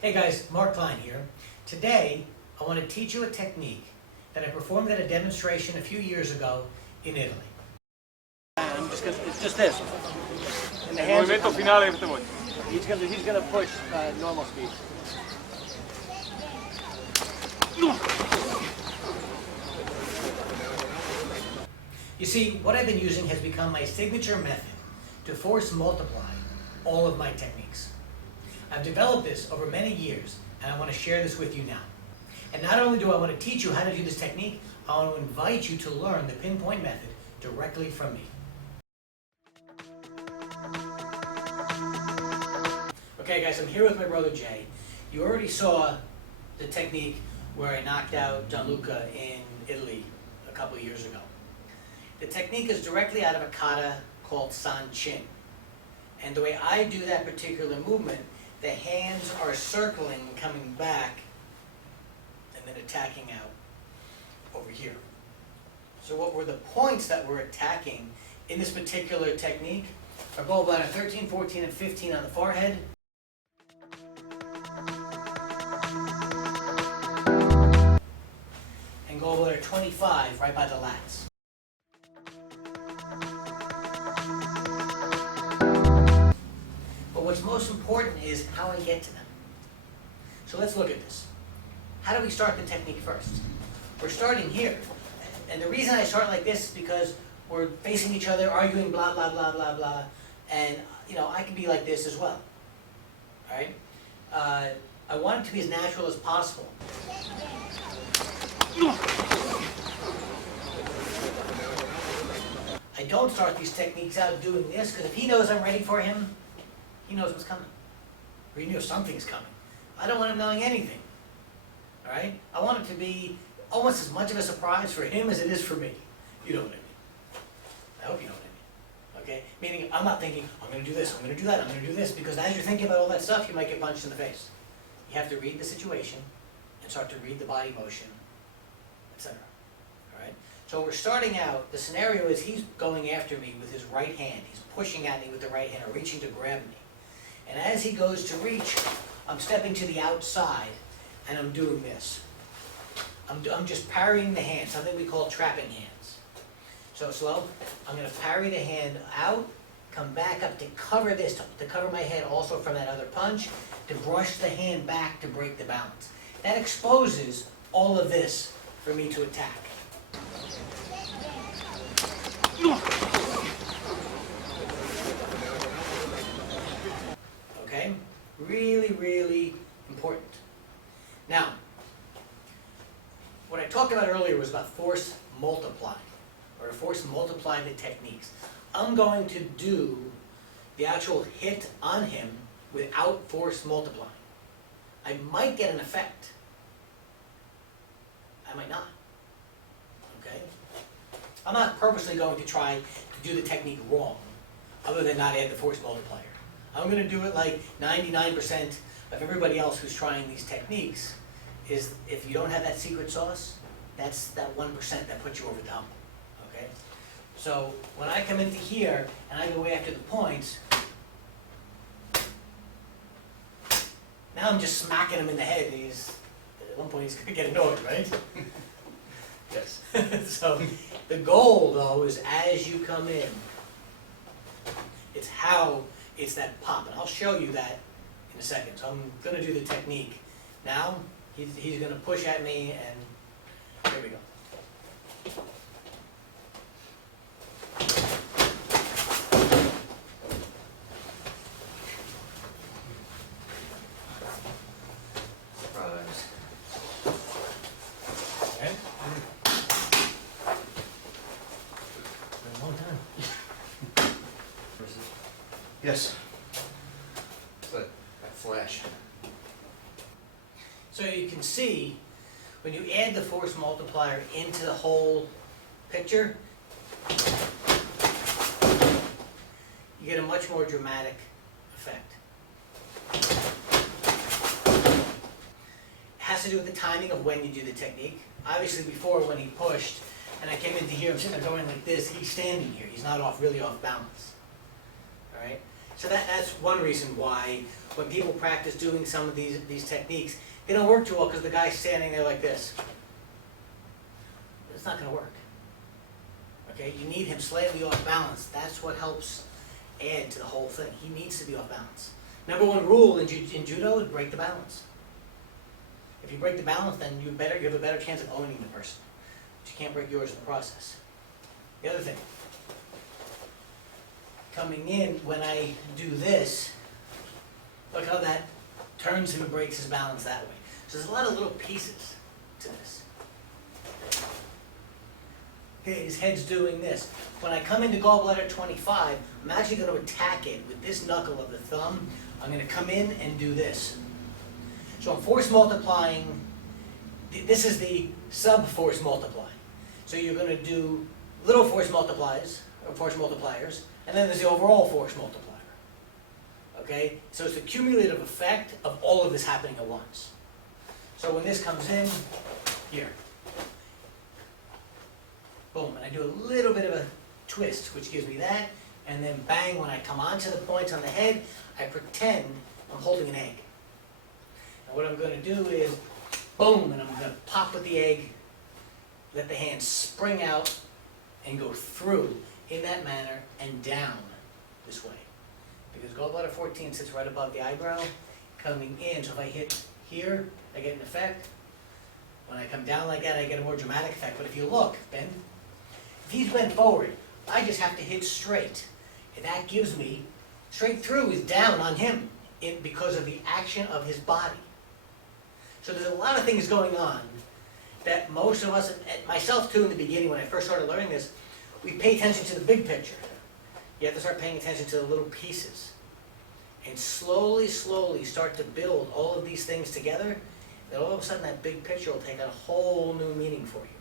Hey guys, Mark Kline here. Today, I want to teach you a technique that I performed at a demonstration a few years ago in Italy. It's just this. And the hands movimento finale avete voi. he's gonna push normal speed. You see, what I've been using has become my signature method to force multiply all of my techniques. I've developed this over many years, and I want to share this with you now. And not only do I want to teach you how to do this technique, I want to invite you to learn the PinPoint method directly from me. Okay guys, I'm here with my brother Jay. You already saw the technique where I knocked out Gianluca in Italy a couple of years ago. The technique is directly out of a kata called San Chin. And the way I do that particular movement, the hands are circling, coming back, and then attacking out over here. So what were the points that we're attacking in this particular technique? Our gallbladder 13, 14, and 15 on the forehead. And gallbladder 25 right by the lats. But what's most important is how I get to them. So let's look at this. How do we start the technique first? We're starting here. And the reason I start like this is because we're facing each other, arguing, blah, blah, blah, blah, blah. And, you know, I can be like this as well. All right? I want it to be as natural as possible. I don't start these techniques out doing this, because if he knows I'm ready for him, he knows what's coming. Or he knows something's coming. I don't want him knowing anything. All right? I want it to be almost as much of a surprise for him as it is for me. You know what I mean. I hope you know what I mean. Okay? Meaning, I'm not thinking, I'm going to do this, I'm going to do that, I'm going to do this, because as you're thinking about all that stuff, you might get punched in the face. You have to read the situation and start to read the body motion, etc. All right? So we're starting out, the scenario is he's going after me with his right hand. He's pushing at me with the right hand, or reaching to grab me. And as he goes to reach, I'm stepping to the outside, and I'm doing this. I'm just parrying the hand, something we call trapping hands. So slow, I'm going to parry the hand out, come back up to cover this, to cover my head also from that other punch, to brush the hand back to break the balance. That exposes all of this for me to attack. Okay? Really, really important. Now, what I talked about earlier was about force multiplying, or force multiplying the techniques. I'm going to do the actual hit on him without force multiplying. I might get an effect. I might not. Okay? I'm not purposely going to try to do the technique wrong, other than not add the force multiplier. I'm going to do it like 99% of everybody else who's trying these techniques, is if you don't have that secret sauce, that's that 1% that puts you over the hump. Okay? So when I come into here and I go after the points, now I'm just smacking him in the head. At one point he's going to get annoyed, right? Yes. So the goal, though, is as you come in, it's that pop. And I'll show you that in a second. So I'm going to do the technique. Now, he's going to push at me, and here we go. Okay. Been a long time. Yes. That flash. So you can see, when you add the force multiplier into the whole picture, you get a much more dramatic effect. It has to do with the timing of when you do the technique. Obviously before, when he pushed, and I came into here, I'm sitting there going like this, he's standing here. He's not really off balance. All right? So that's one reason why when people practice doing some of these techniques, they don't work too well because the guy's standing there like this. It's not going to work. Okay, you need him slightly off balance. That's what helps add to the whole thing. He needs to be off balance. Number one rule in judo is break the balance. If you break the balance, then you have a better chance of owning the person. But you can't break yours in the process. The other thing, coming in, when I do this, look how that turns him and breaks his balance that way. So there's a lot of little pieces to this. Okay, his head's doing this. When I come into gallbladder 25, I'm actually going to attack it with this knuckle of the thumb. I'm going to come in and do this. So I'm force multiplying. This is the sub-force multiply. So you're going to do little force multipliers, and then there's the overall force multiplier. Okay? So it's the cumulative effect of all of this happening at once. So when this comes in, here. Boom, and I do a little bit of a twist, which gives me that, and then bang, when I come onto the points on the head, I pretend I'm holding an egg. And what I'm going to do is, boom, and I'm going to pop with the egg, let the hand spring out, and go through in that manner and down this way. Because gallbladder 14 sits right above the eyebrow, coming in, so if I hit here, I get an effect. When I come down like that, I get a more dramatic effect. But if you look, Ben, if he's bent forward, I just have to hit straight. And that gives me, straight through is down on him because of the action of his body. So there's a lot of things going on that most of us, and myself too in the beginning when I first started learning this, we pay attention to the big picture. You have to start paying attention to the little pieces. And slowly, slowly start to build all of these things together. Then all of a sudden that big picture will take on a whole new meaning for you.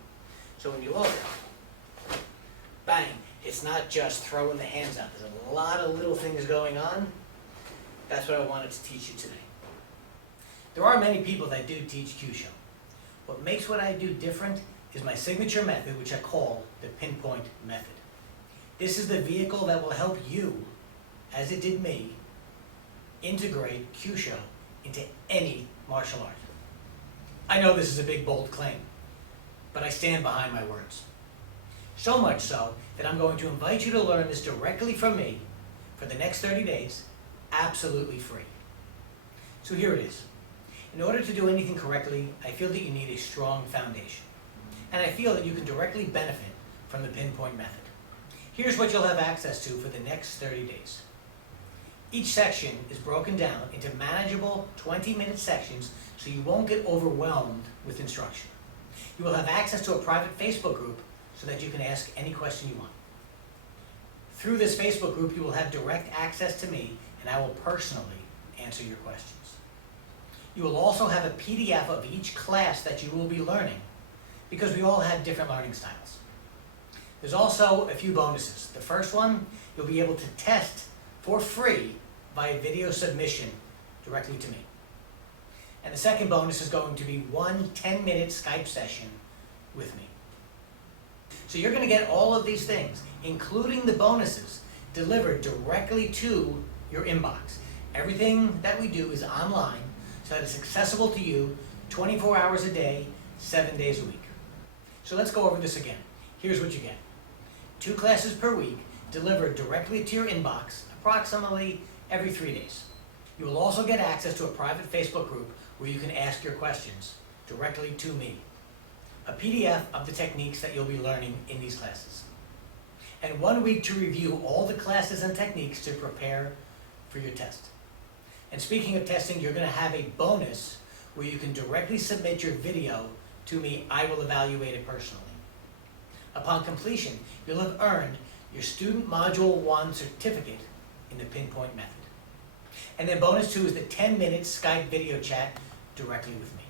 So when you look, bang, it's not just throwing the hands out. There's a lot of little things going on. That's what I wanted to teach you today. There are many people that do teach Kyusho. What makes what I do different is my signature method, which I call the PinPoint method. This is the vehicle that will help you, as it did me, integrate Kyusho into any martial art. I know this is a big, bold claim, but I stand behind my words. So much so that I'm going to invite you to learn this directly from me for the next 30 days, absolutely free. So here it is. In order to do anything correctly, I feel that you need a strong foundation. And I feel that you can directly benefit from the PinPoint method. Here's what you'll have access to for the next 30 days. Each section is broken down into manageable 20-minute sections so you won't get overwhelmed with instruction. You will have access to a private Facebook group so that you can ask any question you want. Through this Facebook group, you will have direct access to me, and I will personally answer your questions. You will also have a PDF of each class that you will be learning, because we all have different learning styles. There's also a few bonuses. The first one, you'll be able to test for free via video submission directly to me. And the second bonus is going to be one 10-minute Skype session with me. So you're going to get all of these things, including the bonuses, delivered directly to your inbox. Everything that we do is online, so that it's accessible to you 24 hours a day, 7 days a week. So let's go over this again. Here's what you get. 2 classes per week, delivered directly to your inbox, approximately every 3 days. You will also get access to a private Facebook group where you can ask your questions directly to me. A PDF of the techniques that you'll be learning in these classes. And 1 week to review all the classes and techniques to prepare for your test. And speaking of testing, you're going to have a bonus where you can directly submit your video to me. I will evaluate it personally. Upon completion, you'll have earned your Student Module 1 certificate in the PinPoint method. And then bonus 2 is the 10-minute Skype video chat directly with me.